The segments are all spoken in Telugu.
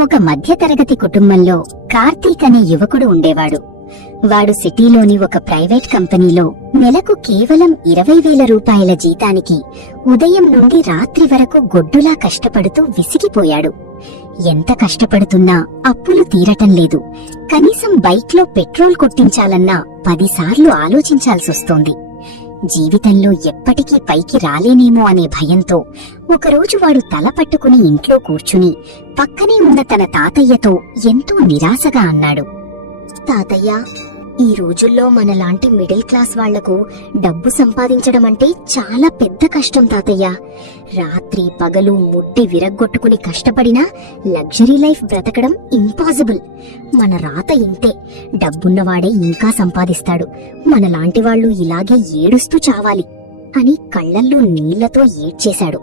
ఒక మధ్యతరగతి కుటుంబంలో కార్తీక్ అనే యువకుడు ఉండేవాడు. వాడు సిటీలోని ఒక ప్రైవేట్ కంపెనీలో నెలకు కేవలం 20,000 రూపాయల జీతానికి ఉదయం నుండి రాత్రి వరకు గొడ్డులా కష్టపడుతూ విసిగిపోయాడు. ఎంత కష్టపడుతున్నా అప్పులు తీరటం లేదు. కనీసం బైక్లో పెట్రోల్ కొట్టించాలన్నా 10 సార్లు ఆలోచించాల్సొస్తోంది. జీవితంలో ఎప్పటికీ పైకి రాలేనేమో అనే భయంతో ఒకరోజు వాడు తల పట్టుకుని ఇంట్లో కూర్చుని పక్కనే ఉన్న తన తాతయ్యతో ఎంతో నిరాశగా అన్నాడు. తాతయ్య, ఈ రోజుల్లో మనలాంటి మిడిల్ క్లాస్ వాళ్లకు డబ్బు సంపాదించడం అంటే చాలా పెద్ద కష్టం తాతయ్య. రాత్రి పగలు ముడ్డి విరగ్గొట్టుకుని కష్టపడినా లగ్జరీ లైఫ్ బ్రతకడం ఇంపాసిబుల్. మన రాత ఇంతే, డబ్బున్నవాడే ఇంకా సంపాదిస్తాడు. మనలాంటి వాళ్లు ఇలాగే ఏడుస్తూ చావాలి అని కళ్లల్లో నీళ్లతో ఏడ్చేశాడు.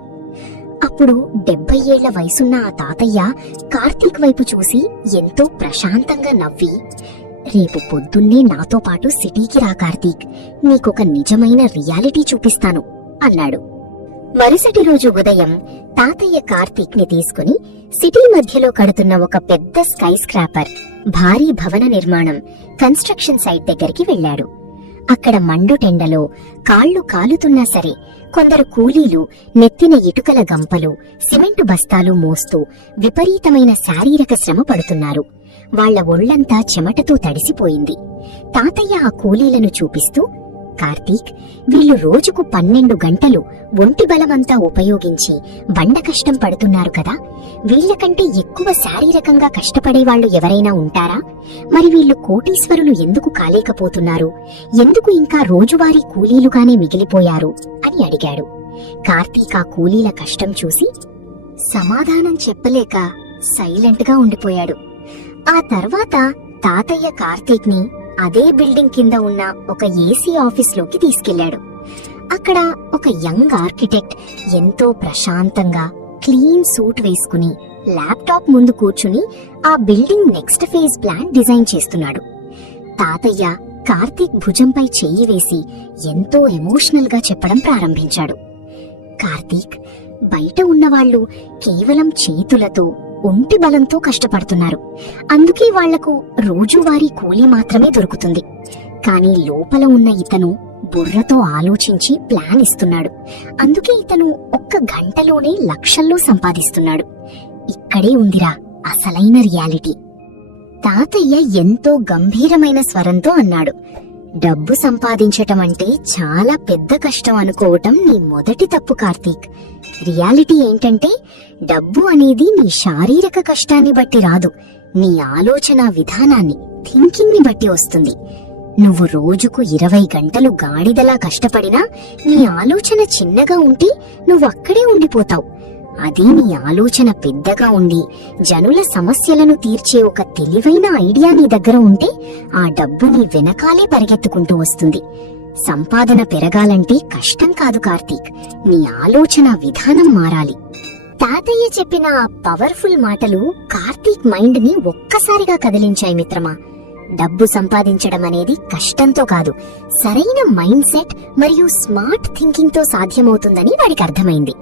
అప్పుడు 70 ఏళ్ల వయసున్న ఆ తాతయ్య కార్తీక్ వైపు చూసి ఎంతో ప్రశాంతంగా నవ్వి, రేపు పొద్దున్నే నాతో పాటు సిటీకి రా కార్తీక్, నీకొక నిజమైన రియాలిటీ చూపిస్తాను అన్నాడు. మరుసటి రోజు ఉదయం తాతయ్య కార్తీక్ ని తీసుకుని సిటీ మధ్యలో కడుతున్న ఒక పెద్ద స్కై స్క్రాపర్, భారీ భవన నిర్మాణం కన్స్ట్రక్షన్ సైట్ దగ్గరికి వెళ్లాడు. అక్కడ మండుటెండలో కాళ్లు కాలుతున్నా సరే కొందరు కూలీలు నెత్తిన ఇటుకల గంపలు, సిమెంటు బస్తాలు మోస్తూ విపరీతమైన శారీరక శ్రమ పడుతున్నారు. వాళ్ల ఒళ్లంతా చెమటతో తడిసిపోయింది. తాతయ్య ఆ కూలీలను చూపిస్తూ, కార్తీక్, వీళ్లు రోజుకు 12 గంటలు ఒంటి బలమంతా ఉపయోగించి బండ కష్టం పడుతున్నారు కదా, వీళ్లకంటే ఎక్కువ శారీరకంగా కష్టపడేవాళ్లు ఎవరైనా ఉంటారా? మరి వీళ్లు కోటీశ్వరులు ఎందుకు కాలేకపోతున్నారు? ఎందుకు ఇంకా రోజువారీ కూలీలుగానే మిగిలిపోయారు అని అడిగాడు. కార్తీక్ ఆ కూలీల కష్టం చూసి సమాధానం చెప్పలేక సైలెంట్ గా ఉండిపోయాడు. ఆ తర్వాత తాతయ్య కార్తీక్ ని అదే బిల్డింగ్ కింద ఉన్న ఒక ఏసీ ఆఫీస్లోకి తీసుకెళ్లాడు. అక్కడ ఒక యంగ్ ఆర్కిటెక్ట్ ఎంతో ప్రశాంతంగా క్లీన్ సూట్ వేసుకుని ల్యాప్టాప్ ముందు కూర్చుని ఆ building next phase plan design చేస్తున్నాడు. తాతయ్య కార్తీక్ భుజంపై చెయ్యి వేసి ఎంతో ఎమోషనల్ గా చెప్పడం ప్రారంభించాడు. కార్తీక్, బయట ఉన్నవాళ్లు కేవలం చేతులతో ఒంటి బలంతో కష్టపడుతున్నారు. అందుకే వాళ్లకు రోజువారీ కూలీ మాత్రమే దొరుకుతుంది. కానీ లోపల ఉన్న ఇతను బుర్రతో ఆలోచించి ప్లాన్ ఇస్తున్నాడు. అందుకే ఇతను 1 గంటలోనే లక్షల్లో సంపాదిస్తున్నాడు. ఇక్కడే ఉందిరా అసలైన రియాలిటీ. తాతయ్య ఎంతో గంభీరమైన స్వరంతో అన్నాడు. డబ్బు సంపాదించటం అంటే చాలా పెద్ద కష్టం అనుకోవటం నీ మొదటి తప్పు కార్తీక్. రియాలిటీ ఏంటంటే డబ్బు అనేది నీ శారీరక కష్టాన్ని బట్టి రాదు, నీ ఆలోచన విధానాన్ని, థింకింగ్ ని బట్టి వస్తుంది. నువ్వు రోజుకు 20 గంటలు గాడిదలా కష్టపడినా నీ ఆలోచన చిన్నగా ఉంటే నువ్వు అక్కడే ఉండిపోతావు. అది నీ ఆలోచన పెద్దగా ఉండి జనుల సమస్యలను తీర్చే ఒక తెలివైన ఐడియా నీ దగ్గర ఉంటే ఆ డబ్బు నీ వెనకాలే పరిగెత్తుకుంటూ వస్తుంది. సంపాదన పెరగాలంటే కష్టం కాదు కార్తీక్, నీ ఆలోచన విధానం మారాలి. తాతయ్య చెప్పిన ఆ పవర్ఫుల్ మాటలు కార్తీక్ మైండ్ ని ఒక్కసారిగా కదిలించాయి మిత్రమా. డబ్బు సంపాదించడం అనేది కష్టంతో కాదు, సరైన మైండ్ సెట్ మరియు స్మార్ట్ థింకింగ్ తో సాధ్యమవుతుందని వాడికి అర్థమైంది.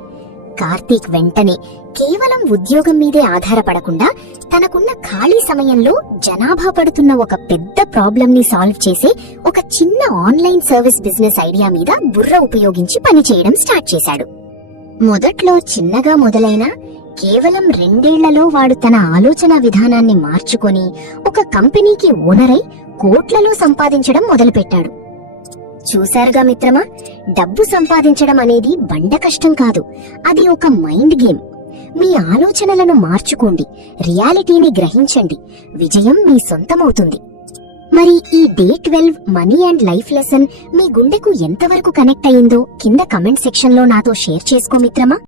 కార్తీక్ వెంటనే కేవలం ఉద్యోగం మీదే ఆధారపడకుండా తనకున్న ఖాళీ సమయంలో జనాభా పడుతున్న ఒక పెద్ద ప్రాబ్లం ని సాల్వ్ చేసే ఒక చిన్న ఆన్లైన్ సర్వీస్ బిజినెస్ ఐడియా మీద బుర్ర ఉపయోగించి పనిచేయడం స్టార్ట్ చేశాడు. మొదట్లో చిన్నగా మొదలైన కేవలం 2 ఏళ్లలో వాడు తన ఆలోచన విధానాన్ని మార్చుకొని ఒక కంపెనీకి ఓనరై కోట్లలో సంపాదించడం మొదలుపెట్టాడు. చూశారుగా మిత్రమా, డబ్బు సంపాదించడం అనేది బండ కష్టం కాదు, అది ఒక మైండ్ గేమ్. మీ ఆలోచనలను మార్చుకోండి, రియాలిటీని గ్రహించండి, విజయం మీ సొంతమవుతుంది. మరి ఈ day 12 money and life lesson మీ గుండెకు ఎంతవరకు కనెక్ట్ అయిందో కింద కమెంట్ సెక్షన్ లో నాతో షేర్ చేసుకో మిత్రమా.